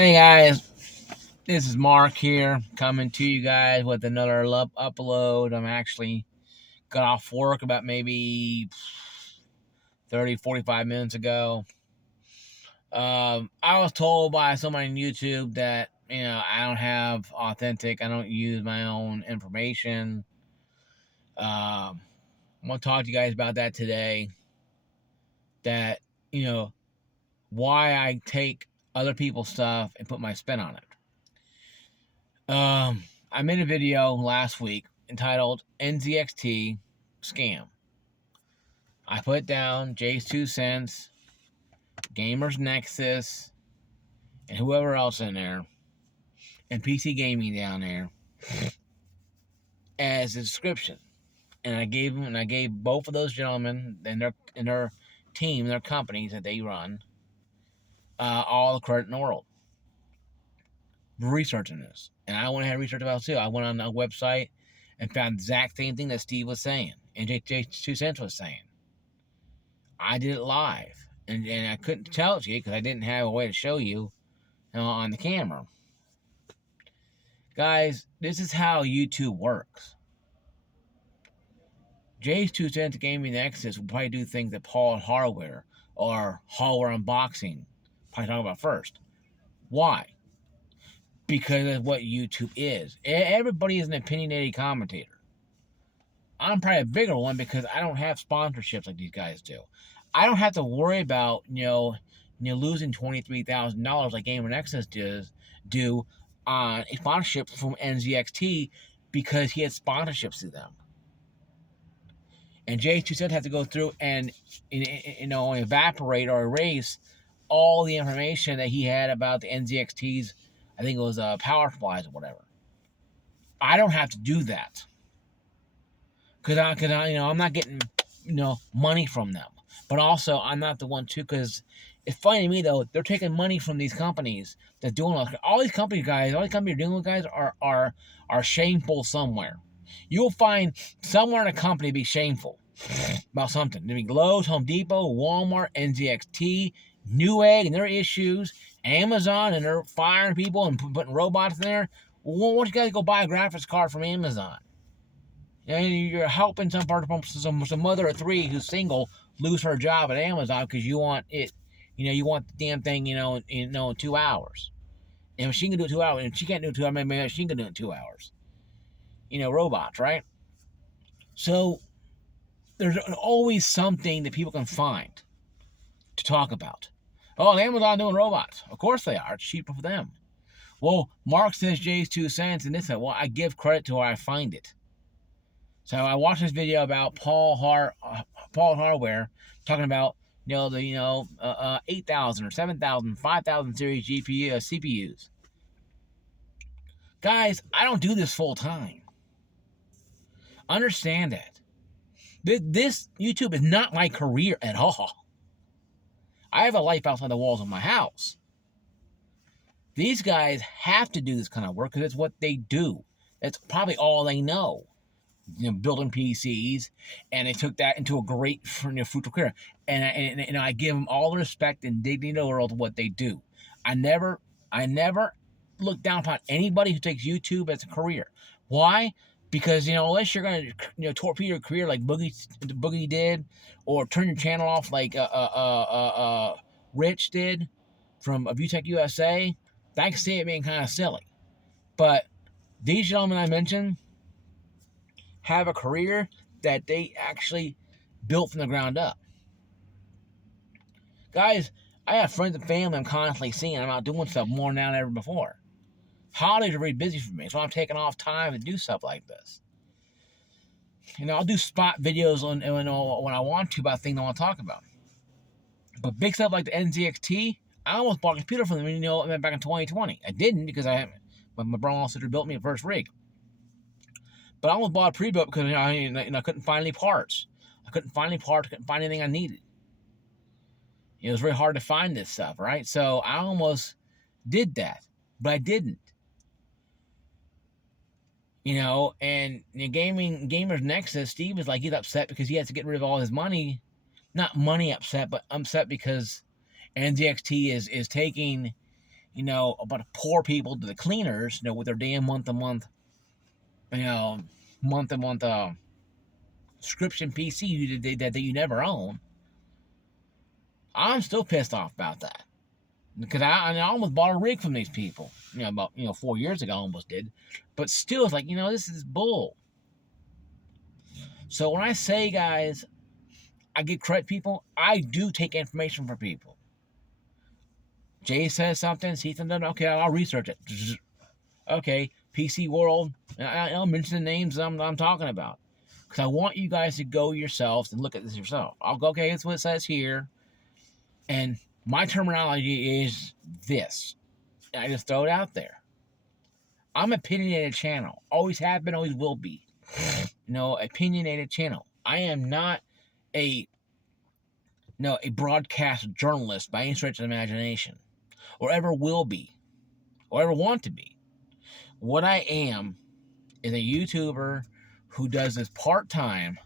Hey guys, this is Mark here coming to you guys with another upload. I'm actually got off work about maybe 30, 45 minutes ago. I was told by somebody on YouTube that, I don't have authentic, I don't use my own information. I'm going to talk to you guys about that today. That, you know, why I take other people's stuff and put my spin on it. I made a video last week entitled NZXT Scam. I put down Jay's 2 cents, Gamers Nexus, and whoever else in there, and PC Gaming down there as a description. And I gave both of those gentlemen and their team, their companies that they run, all the credit in the world for researching this. And I went ahead and researched about it too. I went on a website and found the exact same thing that Steve was saying and Jay's 2 cents was saying. I did it live, and I couldn't tell it to you because I didn't have a way to show you, on the camera. Guys, this is how YouTube works. Jay's 2 cents Gaming Nexus will probably do things that Paul Hardware or Hardware Unboxing probably talk about first. Why? Because of what YouTube is. Everybody is an opinionated commentator. I'm probably a bigger one because I don't have sponsorships like these guys do. I don't have to worry about losing $23,000 like Gamer Nexus do on a sponsorship from NZXT because he had sponsorships to them. And Jay 2 cents had to go through and evaporate or erase all the information that he had about the NZXT's. I think it was power supplies or whatever. I don't have to do that because I'm not getting money from them. But also, I'm not the one too, because it's funny to me though. They're taking money from these companies that's doing all these companies, guys. All these companies are doing, guys, are shameful somewhere. You'll find somewhere in a company be shameful about something. I mean, Lowe's, Home Depot, Walmart, NZXT, Newegg and their issues, Amazon and they're firing people and putting robots in there. Well, why don't you guys go buy a graphics card from Amazon? And you're helping some mother of three who's single lose her job at Amazon because you want it, you want the damn thing, in 2 hours. And if she can do it 2 hours, and she can't do it 2 hours, maybe she can do it in 2 hours. Robots, right? So there's always something that people can find to talk about. Oh, Amazon doing robots. Of course they are. It's cheaper for them. Well, Mark says Jay's 2 cents, and this. Well, I give credit to where I find it. So I watched this video about Paul Hardware talking about the 8,000 or 7,000, 5,000 series CPUs. Guys, I don't do this full time. Understand that. This YouTube is not my career at all. I have a life outside the walls of my house. These guys have to do this kind of work because it's what they do. That's probably all they know. Building PCs, and they took that into a great fruitful career. And I give them all the respect and dignity in the world of what they do. I never look down upon anybody who takes YouTube as a career. Why? Because unless you're gonna torpedo your career like Boogie did, or turn your channel off like Rich did from ViewTech USA, I can see it being kind of silly. But these gentlemen I mentioned have a career that they actually built from the ground up. Guys, I have friends and family I'm constantly seeing. I'm out doing stuff more now than ever before. Holidays are very busy for me, so I'm taking off time to do stuff like this. I'll do spot videos when I want to about things I want to talk about. But big stuff like the NZXT, I almost bought a computer from them, back in 2020. I didn't because my brother-in-law sister built me a first rig. But I almost bought a pre-built because I couldn't find any parts. I couldn't find anything I needed. It was very hard to find this stuff, right? So I almost did that, but I didn't. And Gamers Nexus, Steve was like, he's upset because he has to get rid of all his money. Not money upset, but upset because NZXT is taking about poor people to the cleaners, with their damn month-to-month, month-to-month subscription PC that you never own. I'm still pissed off about that. Because I almost bought a rig from these people. About 4 years ago, I almost did. But still, it's like, this is bull. So when I say, guys, I give credit people, I do take information from people. Jay says something, sees something, okay, I'll research it. Okay, PC World, I'll mention the names I'm talking about. Because I want you guys to go yourselves and look at this yourself. I'll go, okay, that's what it says here. And my terminology is this. I just throw it out there. I'm an opinionated channel. Always have been, always will be. Opinionated channel. I am not a broadcast journalist by any stretch of the imagination. Or ever will be. Or ever want to be. What I am is a YouTuber who does this part-time,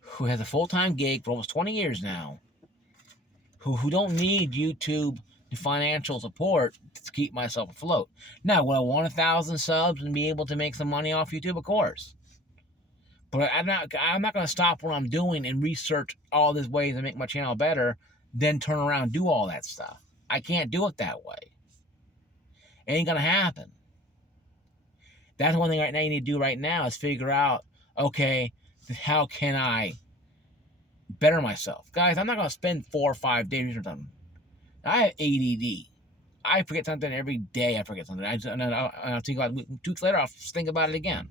who has a full-time gig for almost 20 years now, who don't need YouTube financial support to keep myself afloat. Now, would I want 1,000 subs and be able to make some money off YouTube? Of course. But I'm not going to stop what I'm doing and research all these ways to make my channel better, then turn around and do all that stuff. I can't do it that way. It ain't going to happen. That's one thing right now you need to do right now is figure out, okay, how can I better myself? Guys, I'm not going to spend 4 or 5 days or something. I have ADD. I forget something every day. I forget something. I'll think about it. 2 weeks later, I'll think about it again.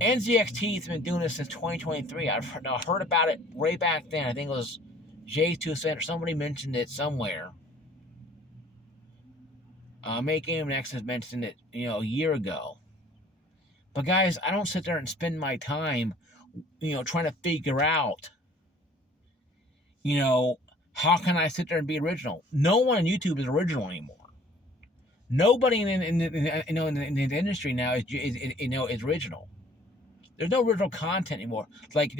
NZXT has been doing this since 2023. I've heard about it way back then. I think it was J2 or somebody mentioned it somewhere. Make Game Nexus mentioned it, a year ago. But guys, I don't sit there and spend my time, trying to figure out, how can I sit there and be original? No one on YouTube is original anymore. Nobody in the industry now is original. There's no original content anymore. It's like,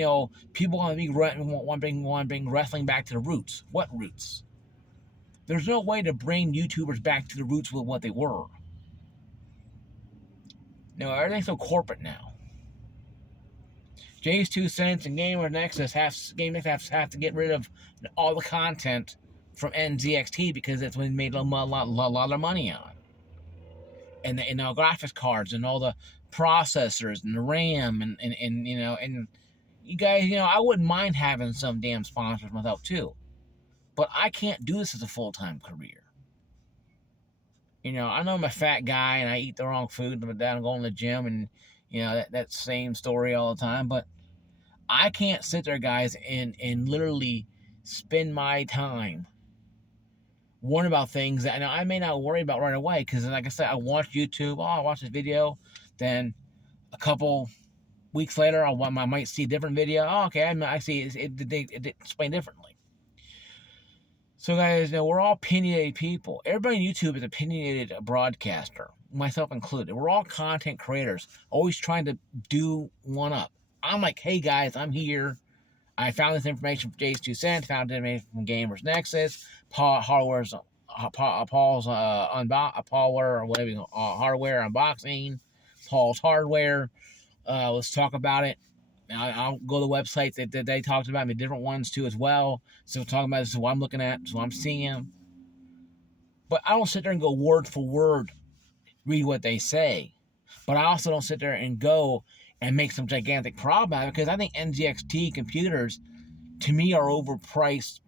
people want to bring wrestling back to the roots. What roots? There's no way to bring YouTubers back to the roots with what they were. Everything's so corporate now. Jay's 2 cents and Game Nexus have to get rid of all the content from NZXT because that's when they made a lot of money on. And the graphics cards and all the processors and the RAM and you guys, I wouldn't mind having some damn sponsors myself too. But I can't do this as a full-time career. I know I'm a fat guy and I eat the wrong food, but then I'm going to the gym and, that same story all the time. But I can't sit there, guys, and literally spend my time worrying about things that I may not worry about right away. Because, like I said, I watch YouTube. Oh, I watch this video. Then a couple weeks later, I might see a different video. Oh, okay, I see it explained differently. So, guys, we're all opinionated people. Everybody on YouTube is opinionated broadcaster, myself included. We're all content creators, always trying to do one up. I'm like, hey, guys, I'm here. I found this information from Jay's 2 cents, found it information from Gamers Nexus, Paul's hardware unboxing, Paul's hardware. Let's talk about it. I'll go to the websites that they talked about, the different ones too as well. So talking about this is what I'm looking at, so I'm seeing. But I don't sit there and go word for word, read what they say. But I also don't sit there and go and make some gigantic problem out of it because I think NZXT computers, to me, are overpriced.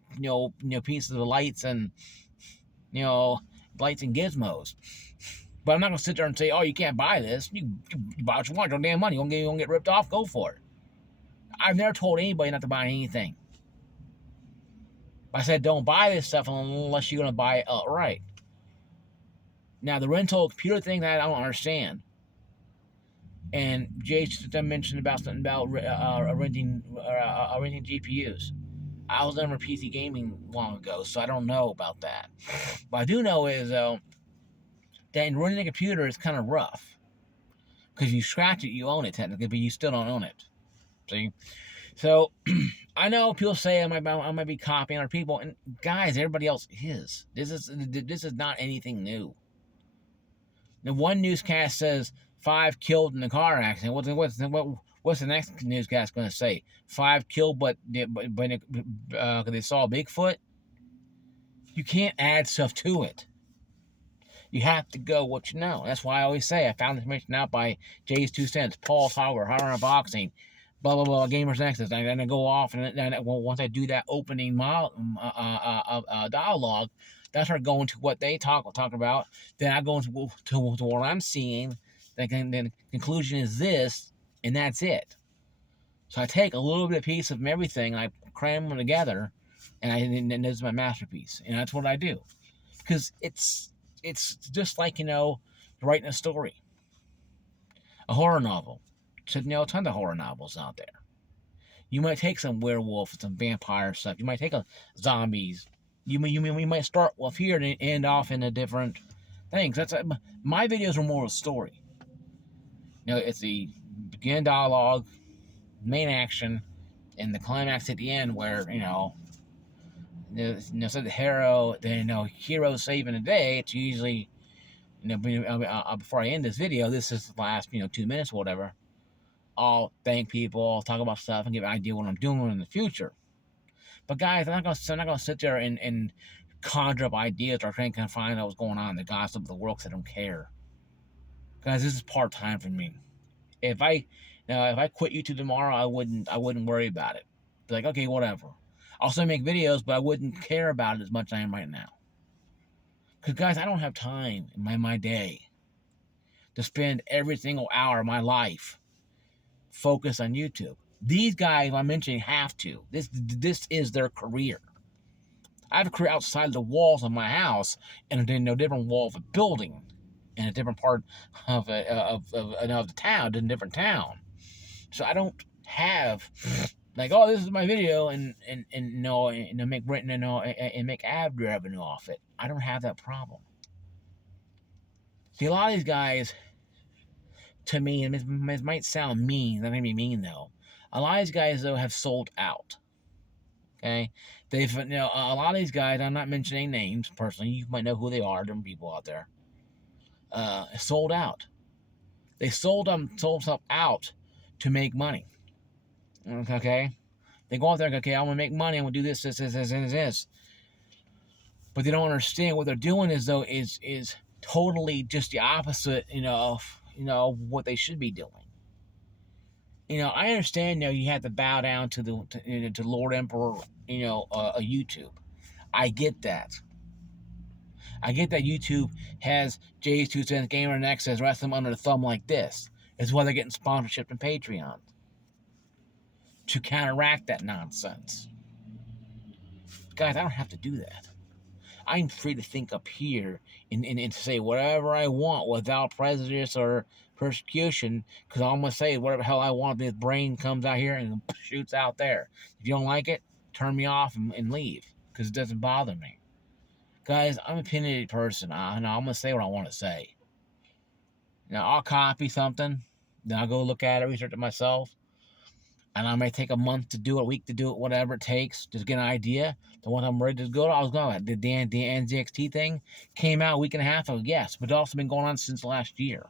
Pieces of lights and lights and gizmos. But I'm not gonna sit there and say, "Oh, you can't buy this. You buy what you want. Your damn money. You're gonna get ripped off. Go for it." I've never told anybody not to buy anything. I said, don't buy this stuff unless you're going to buy it outright. Now, the rental computer thing, that I don't understand. And Jay mentioned about something about renting GPUs. I was never PC gaming long ago, so I don't know about that. What I do know is, that in renting a computer is kind of rough. Because if you scratch it, you own it technically, but you still don't own it. See? So I know people say I might be copying other people, and guys, everybody else is. This is not anything new. The one newscast says 5 killed in a car accident. What's the next newscast going to say? 5 killed, but they saw Bigfoot. You can't add stuff to it. You have to go what you know. That's why I always say I found information out by Jay's 2 cents, Paul Howard, Howard Boxing, blah blah blah, Gamers Nexus. And then I go off, and then once I do that opening dialogue, then I start going to what they talk about. Then I go to what I'm seeing. Then the conclusion is this, and that's it. So I take a little bit of piece of everything, and I cram them together, and this is my masterpiece. And that's what I do, because it's just like, writing a story, a horror novel. So, a ton of horror novels out there. You might take some werewolf and some vampire stuff. You might take zombies. You might start off here and end off in a different things. My videos are more of a story. It's the begin dialogue, main action, and the climax at the end where so the hero saving the day. It's usually before I end this video, this is the last 2 minutes or whatever. I'll thank people, I'll talk about stuff, and give an idea what I'm doing in the future. But guys, I'm not gonna sit there and conjure up ideas or try and find out what's going on in the gossip of the world because I don't care. Guys, this is part time for me. If I quit YouTube tomorrow, I wouldn't worry about it. Be like, okay, whatever. I'll still make videos, but I wouldn't care about it as much as I am right now. Because guys, I don't have time in my day to spend every single hour of my life focused on YouTube. These guys I'm mentioning have to. This is their career. I have a career outside the walls of my house, and in a different wall of a building, in a different part of the town, in a different town. So I don't have like, oh, this is my video, and make ad revenue off it. I don't have that problem. See, a lot of these guys, to me, and it might sound mean, not gonna be mean though. A lot of these guys though have sold out. Okay, they've a lot of these guys. I'm not mentioning names personally. You might know who they are. Different people out there. Sold out. They sold themselves out to make money. Okay, they go out there and go, okay, I'm gonna make money. I'm gonna do this. But they don't understand what they're doing is totally just the opposite. Of what they should be doing. I understand. You have to bow down to to Lord Emperor. A YouTube. I get that. I get that YouTube has Jay's 2 cents Gamer and Access rest them under the thumb like this. It's why they're getting sponsorship and Patreon to counteract that nonsense. Guys, I don't have to do that. I'm free to think up here and say whatever I want without prejudice or persecution, because I'm going to say whatever the hell I want. This brain comes out here and shoots out there. If you don't like it, turn me off and leave, because it doesn't bother me. Guys, I'm an opinionated person. I'm going to say what I want to say. I'll copy something, then I'll go look at it, research it myself, and I may take a month to do it, a week to do it, whatever it takes, just get an idea. Then when I'm ready to go, I was going. The NZXT thing came out a week and a half ago, yes, but it's also been going on since last year.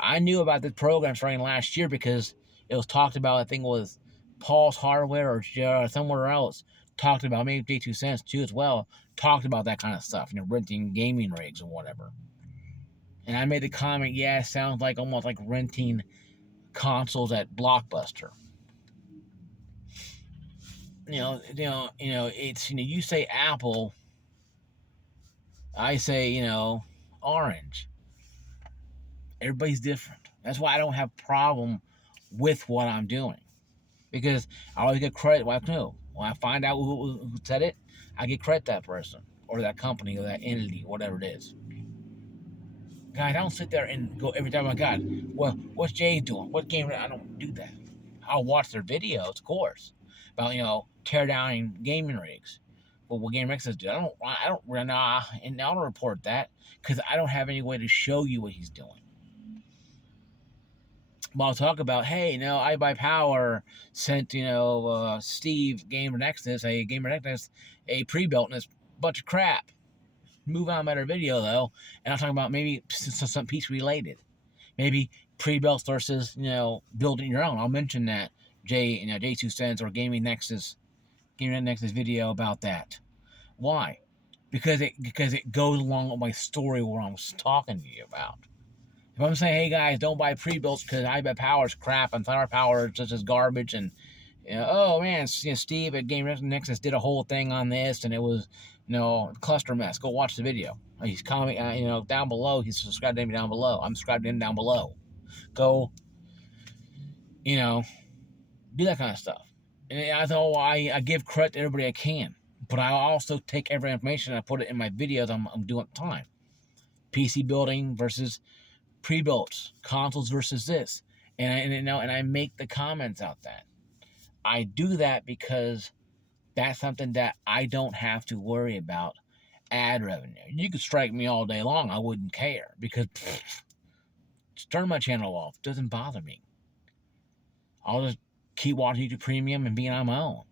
I knew about this program starting last year because it was talked about. I think it was Paul's Hardware or somewhere else talked about, maybe J2 Cents too as well, talked about that kind of stuff, renting gaming rigs or whatever. And I made the comment, yeah, it sounds like almost like renting consoles at Blockbuster. It's, you say Apple, I say, orange. Everybody's different. That's why I don't have a problem with what I'm doing. Because I always get credit. Well, no. When I find out who said it, I get credit to that person or that company or that entity, whatever it is. Guys, I don't sit there and go every time, oh my God, well, what's Jay doing? What game? I don't do that. I'll watch their videos, of course, about, tear down gaming rigs. But what gaming rigs do, I don't report that because I don't have any way to show you what he's doing. I'll talk about, hey, I Buy Power sent, Steve Gamer Nexus, a pre-built, and it's a bunch of crap. Move on about our video, though, and I'll talk about maybe some piece related. Maybe pre-built versus, building your own. I'll mention that J2 Cents or Gaming Nexus video about that. Why? Because it goes along with my story what I'm talking to you about. If I'm saying, hey guys, don't buy pre-builts because I bet power's crap and firepower is just as garbage, and oh man, Steve at Game Nexus did a whole thing on this and it was cluster mess. Go watch the video. He's commenting, down below. He's subscribed to me down below. I'm subscribed to him down below. Go, do that kind of stuff. And I give credit to everybody I can, but I also take every information and I put it in my videos I'm doing at the time. PC building versus pre-built, consoles versus this, and I make the comments out that. I do that because that's something that I don't have to worry about ad revenue. You could strike me all day long, I wouldn't care, because just turn my channel off. It doesn't bother me. I'll just keep watching YouTube Premium and being on my own.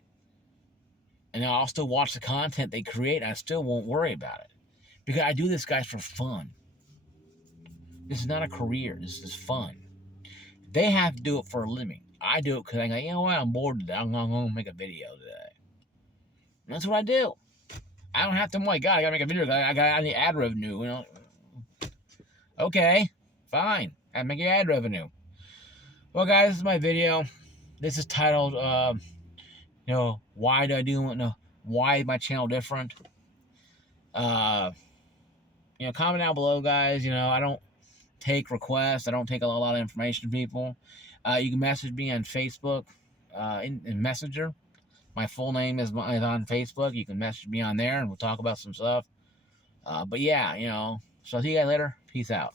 And I'll still watch the content they create. I still won't worry about it. Because I do this, guys, for fun. This is not a career. This is fun. They have to do it for a living. I do it because I go, you know what? I'm bored today. I'm going to make a video today. And that's what I do. I don't have to, oh my God, I got to make a video. I need ad revenue. Okay, fine. I make ad revenue. Well, guys, this is my video. This is titled, why do I do it? Why is my channel different? Comment down below, guys. I don't take requests. I don't take a lot of information from people. You can message me on Facebook, in Messenger. My full name is on Facebook. You can message me on there, and we'll talk about some stuff. But yeah, so I'll see you guys later. Peace out.